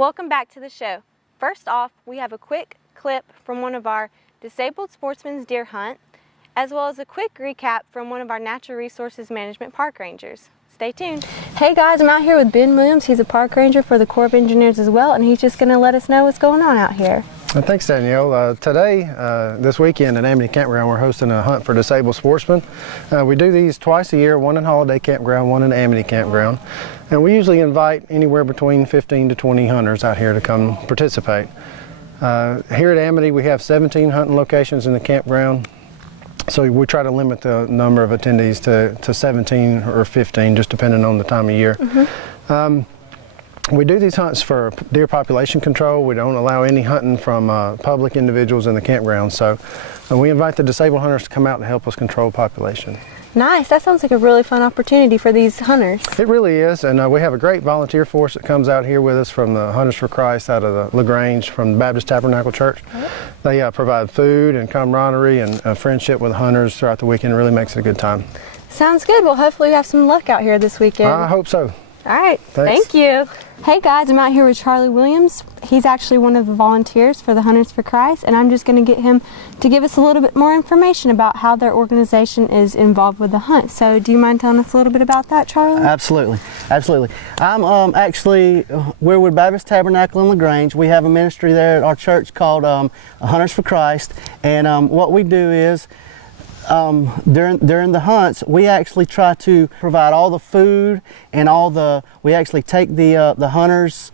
Welcome back to the show. First off, we have a quick clip from one of our Disabled Sportsmen's deer hunt, as well as a quick recap from one of our Natural Resources Management park rangers. Stay tuned. Hey guys, I'm out here with Ben Williams. He's a park ranger for the Corps of Engineers as well, and he's just going to let us know what's going on out here. Thanks, Danielle. Today, this weekend at Amity Campground, we're hosting a hunt for disabled sportsmen. We do these twice a year, one in Holiday Campground, one in Amity Campground. And we usually invite anywhere between 15 to 20 hunters out here to come participate. Here at Amity, we have 17 hunting locations in the campground. So we try to limit the number of attendees to 17 or 15, just depending on the time of year. We do these hunts for deer population control. We don't allow any hunting from public individuals in the campground. So we invite the disabled hunters to come out and help us control population. Nice. That sounds like a really fun opportunity for these hunters. It really is, and we have a great volunteer force that comes out here with us from the Hunters for Christ out of the LaGrange from the Baptist Tabernacle Church. They provide food and camaraderie and friendship with hunters throughout the weekend. It really makes it a good time. Sounds good. Well, hopefully we have some luck out here this weekend. I hope so. All right. Thanks. Thank you. Hey guys, I'm out here with Charlie Williams. He's actually one of the volunteers for the Hunters for Christ, and I'm just going to get him to give us a little bit more information about how their organization is involved with the hunt. So do you mind telling us a little bit about that, Charlie? Absolutely. I'm actually, we're with Baptist Tabernacle in LaGrange. We have a ministry there at our church called Hunters for Christ, and what we do is during the hunts, we actually try to provide all the food and we actually take the hunters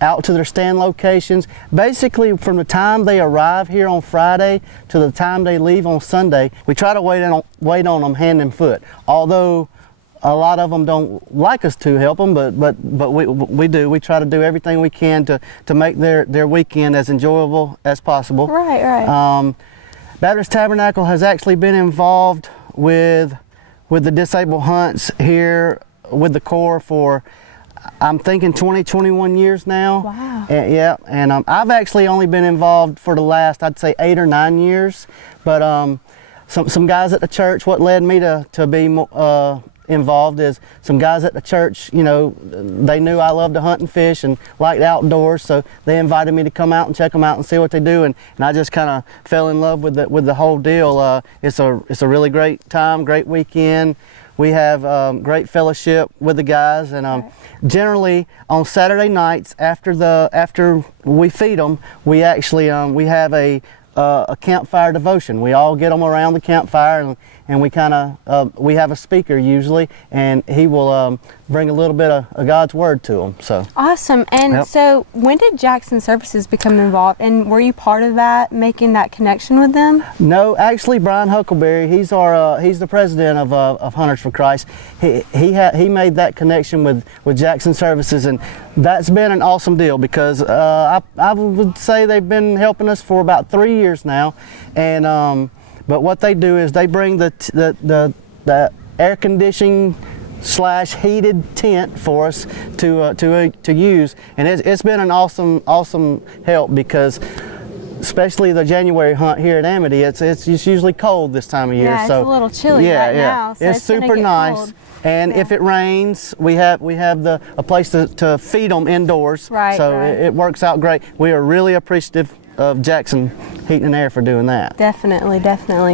out to their stand locations. Basically, from the time they arrive here on Friday to the time they leave on Sunday, we try to wait on them hand and foot. Although a lot of them don't like us to help them, but we do. We try to do everything we can to make their weekend as enjoyable as possible. Right. Baptist Tabernacle has actually been involved with the disabled hunts here with the Corps for, I'm thinking 20-21 years now. Wow. And I've actually only been involved for the last, I'd say 8 or 9 years. But some guys at the church, what led me to be involved is some guys at the church, you know, they knew I loved to hunt and fish and liked outdoors, so they invited me to come out and check them out and see what they do, and I just kind of fell in love with the whole deal. It's a really great time, great weekend. We have great fellowship with the guys, and generally on Saturday nights after we feed them, we actually we have a campfire devotion. We all get them around the campfire, and we have a speaker usually, and he will bring a little bit of God's word to them. So awesome. And so when did Jackson Services become involved, and were you part of that, making that connection with them? No, actually Brian Huckleberry, he's the president of Hunters for Christ. He made that connection with Jackson Services, and that's been an awesome deal because I would say they've been helping us for about 3 years now, and but what they do is they bring the air conditioning / heated tent for us to use, and it's been an awesome help because especially the January hunt here at Amity, it's usually cold this time of year. Yeah, so it's a little chilly right now. So it's super nice. Cold. And if it rains, we have a place to feed them indoors. Right. So it works out great. We are really appreciative of Jackson Heating and Air for doing that. Definitely.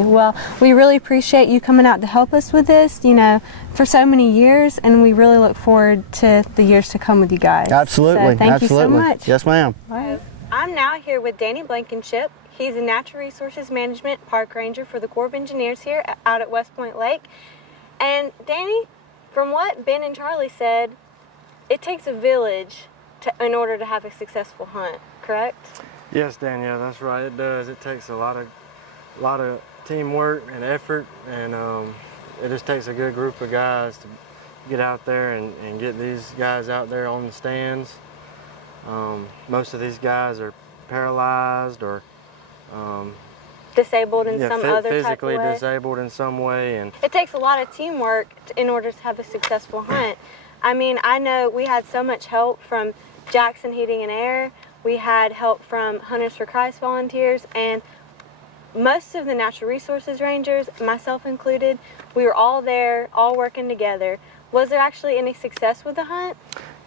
Well, we really appreciate you coming out to help us with this, you know, for so many years, and we really look forward to the years to come with you guys. Absolutely. So thank you so much. Yes, ma'am. All right. I'm now here with Danny Blankenship. He's a Natural Resources Management park ranger for the Corps of Engineers here out at West Point Lake. And Danny, from what Ben and Charlie said, it takes a village in order to have a successful hunt, correct? Yes, Danielle, that's right. It does. It takes a lot of teamwork and effort, and it just takes a good group of guys to get out there and get these guys out there on the stands. Most of these guys are paralyzed or disabled in some other physically type of way. Disabled in some way, and it takes a lot of teamwork in order to have a successful hunt. I mean, I know we had so much help from Jackson Heating and Air. We had help from Hunters for Christ volunteers, and most of the Natural Resources Rangers, myself included, we were all there, all working together. Was there actually any success with the hunt?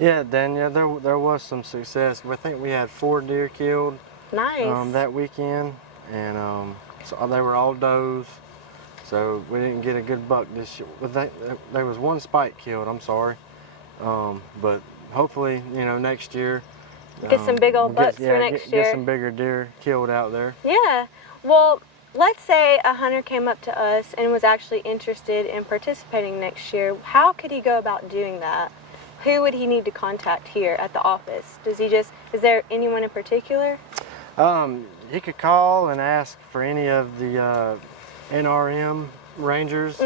Yeah, Danielle, there was some success. I think we had 4 deer killed Nice. that weekend, and so they were all does. So we didn't get a good buck this year. But there was 1 spike killed. I'm sorry, but hopefully, next year. Get some big old bucks for next year. Get some bigger deer killed out there. Yeah. Well, let's say a hunter came up to us and was actually interested in participating next year. How could he go about doing that? Who would he need to contact here at the office? Is there anyone in particular? He could call and ask for any of the NRM Rangers.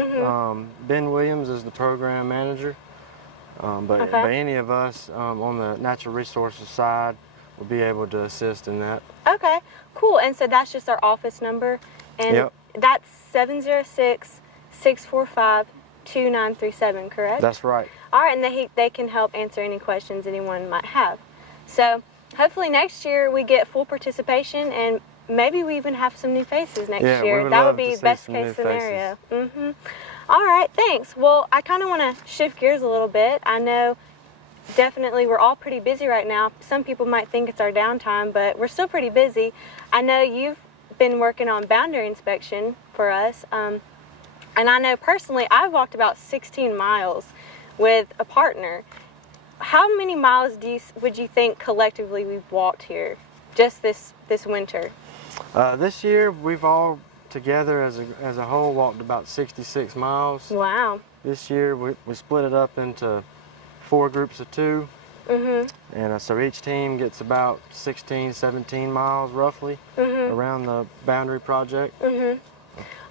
Ben Williams is the program manager. But any of us on the natural resources side will be able to assist in that. Okay, cool. And so that's just our office number. And that's 706-645-2937, correct? That's right. All right, and they can help answer any questions anyone might have. So hopefully next year we get full participation, and maybe we even have some new faces next year. That would be best case scenario. All right, thanks. Well, I kind of want to shift gears a little bit. I know definitely we're all pretty busy right now. Some people might think it's our downtime, but we're still pretty busy. I know you've been working on boundary inspection for us, and I know personally I've walked about 16 miles with a partner. How many miles would you think collectively we've walked here just this winter? This year we've all together as a whole walked about 66 miles. Wow. This year we split it up into 4 groups of 2. And so each team gets about 16, 17 miles roughly around the boundary project.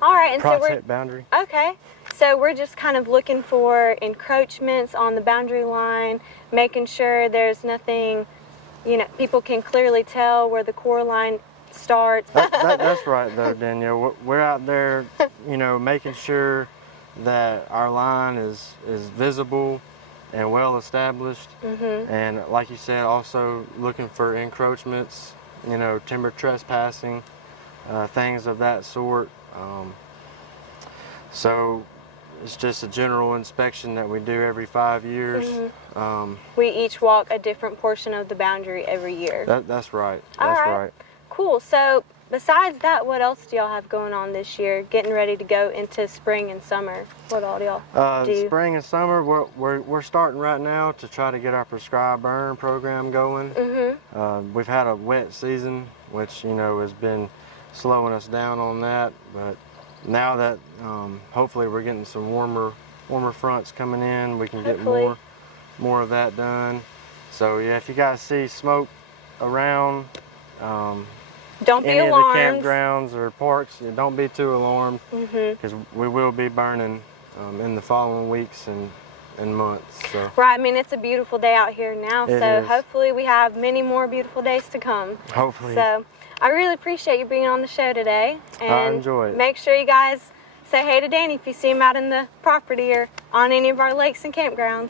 All right, and Project boundary. Okay, so we're just kind of looking for encroachments on the boundary line, making sure there's nothing, people can clearly tell where the core line starts. That's right though, Danielle. We're out there, making sure that our line is visible and well established. And like you said, also looking for encroachments, timber trespassing, things of that sort. So it's just a general inspection that we do every 5 years. We each walk a different portion of the boundary every year. That's right. All That's right. right. Cool. So besides that, what else do y'all have going on this year? Getting ready to go into spring and summer. What all do y'all do? Spring and summer, we're starting right now to try to get our prescribed burn program going. We've had a wet season, which has been slowing us down on that, but now that hopefully we're getting some warmer fronts coming in, we can get more of that done. So yeah, if you guys see smoke around don't be any alarmed. of the campgrounds or parks, don't be too alarmed, because we will be burning in the following weeks and months. So. Right, I mean, it's a beautiful day out here now, so is. hopefully we have many more beautiful days to come. Hopefully. So I really appreciate you being on the show today. And I enjoy it. Make sure you guys say hey to Danny if you see him out in the property or on any of our lakes and campgrounds.